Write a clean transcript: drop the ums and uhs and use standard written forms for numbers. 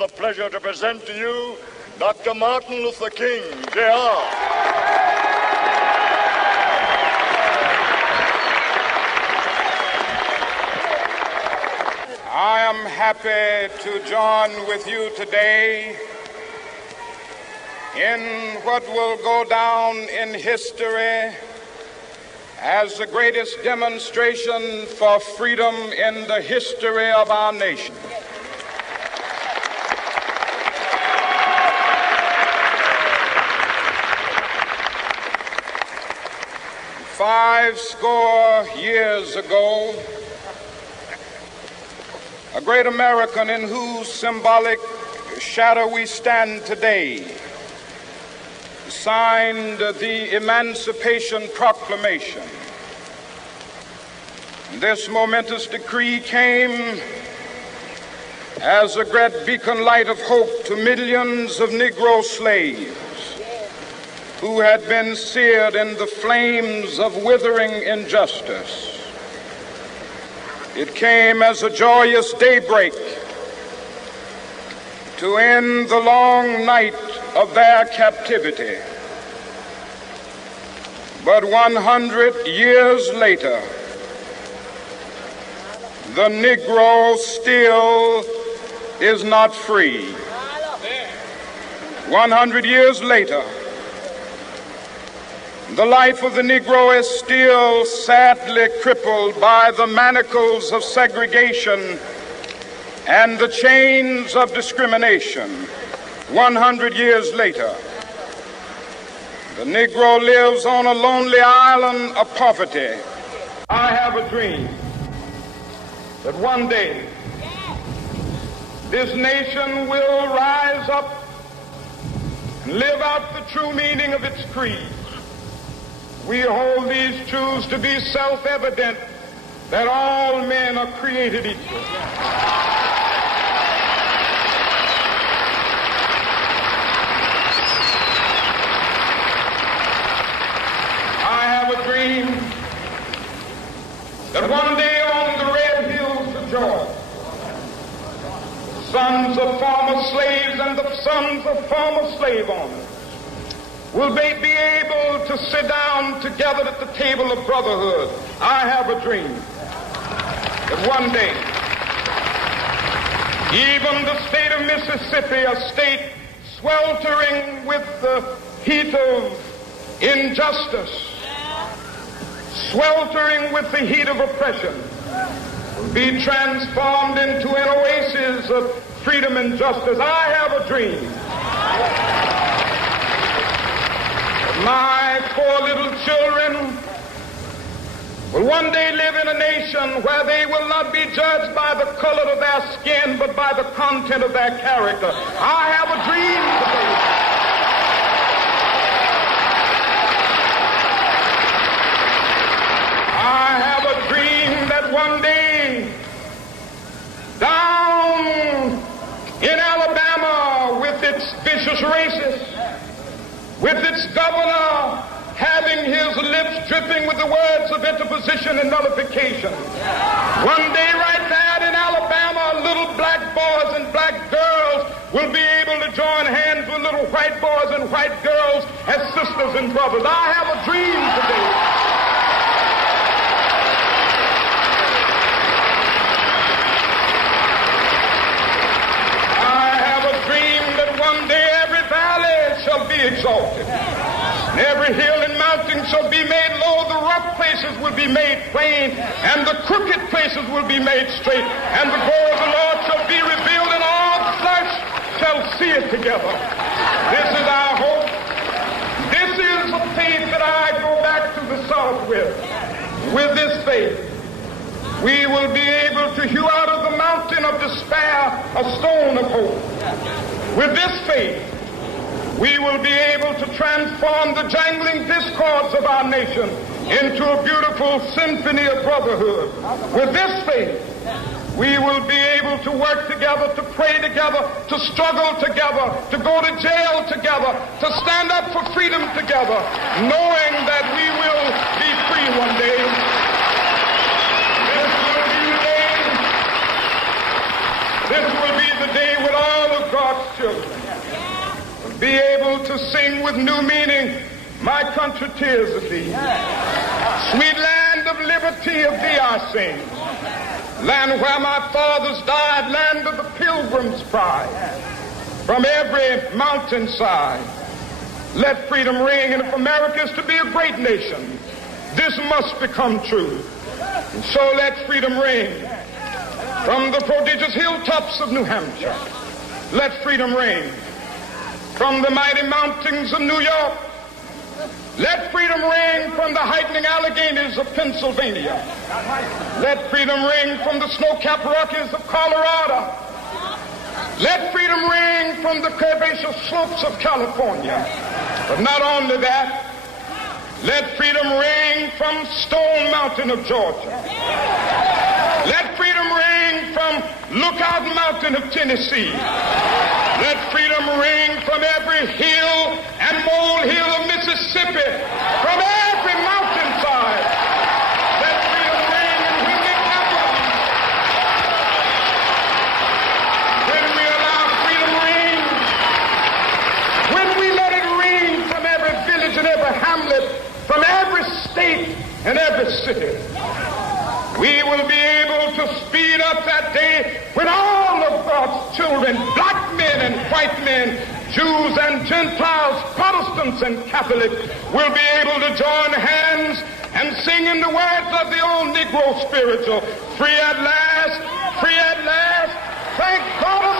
the pleasure to present to you Dr. Martin Luther King, Jr. I am happy to join with you today in what will go down in history as the greatest demonstration for freedom in the history of our nation. Five score years ago, a great American in whose symbolic shadow we stand today signed the Emancipation Proclamation. This momentous decree came as a great beacon light of hope to millions of Negro slaves who had been seared in the flames of withering injustice. It came as a joyous daybreak to end the long night of their captivity. But 100 years later, the Negro still is not free. 100 years later, the life of the Negro is still sadly crippled by the manacles of segregation and the chains of discrimination. 100 years later, the Negro lives on a lonely island of poverty. I have a dream that one day this nation will rise up and live out the true meaning of its creed. We hold these truths to be self-evident, that all men are created equal. I have a dream that one day on the red hills of Georgia, the sons of former slaves and the sons of former slave owners will they be able to sit down together at the table of brotherhood. I have a dream that one day, even the state of Mississippi, a state sweltering with the heat of injustice, sweltering with the heat of oppression, will be transformed into an oasis of freedom and justice. I have a dream. My four little children will one day live in a nation where they will not be judged by the color of their skin, but by the content of their character. I have a dream today. I have a dream that one day, down in Alabama, with its vicious racists, with its governor having his lips dripping with the words of interposition and nullification. One day right there in Alabama, little black boys and black girls will be able to join hands with little white boys and white girls as sisters and brothers. I have a dream today. I have a dream that one day every valley shall be exalted, and every hill and mountain shall be made low. The rough places will be made plain, and the crooked places will be made straight, and the glory of the Lord shall be revealed, and all flesh shall see it together. This is our hope. This is the faith that I go back to the South with. With this faith, we will be able to hew out of the mountain of despair a stone of hope. With this faith, we will be able to transform the jangling discords of our nation into a beautiful symphony of brotherhood. With this faith, we will be able to work together, to pray together, to struggle together, to go to jail together, to stand up for freedom together, knowing that we will be free one day. This will be the day when all of God to sing with new meaning, my country, tears of thee. Sweet land of liberty, of thee I sing. Land where my fathers died, land of the pilgrim's pride. From every mountainside, let freedom ring. And if America is to be a great nation, this must become true. And so let freedom ring. From the prodigious hilltops of New Hampshire, let freedom ring. From the mighty mountains of New York, let freedom ring. From the heightening Alleghenies of Pennsylvania, let freedom ring. From the snow-capped Rockies of Colorado, let freedom ring. From the curvaceous slopes of California. But not only that, let freedom ring from Stone Mountain of Georgia. Let freedom ring from Lookout Mountain of Tennessee. Let freedom ring from every hill and molehill of Mississippi, from every mountainside. Let freedom ring, and when it happens, when we allow freedom ring, when we let it ring from every village and every hamlet, from every state and every city, we will be able to speed up that day when all of God's children, black men and white men, Jews and Gentiles, Protestants and Catholics, will be able to join hands and sing in the words of the old Negro spiritual, free at last, thank God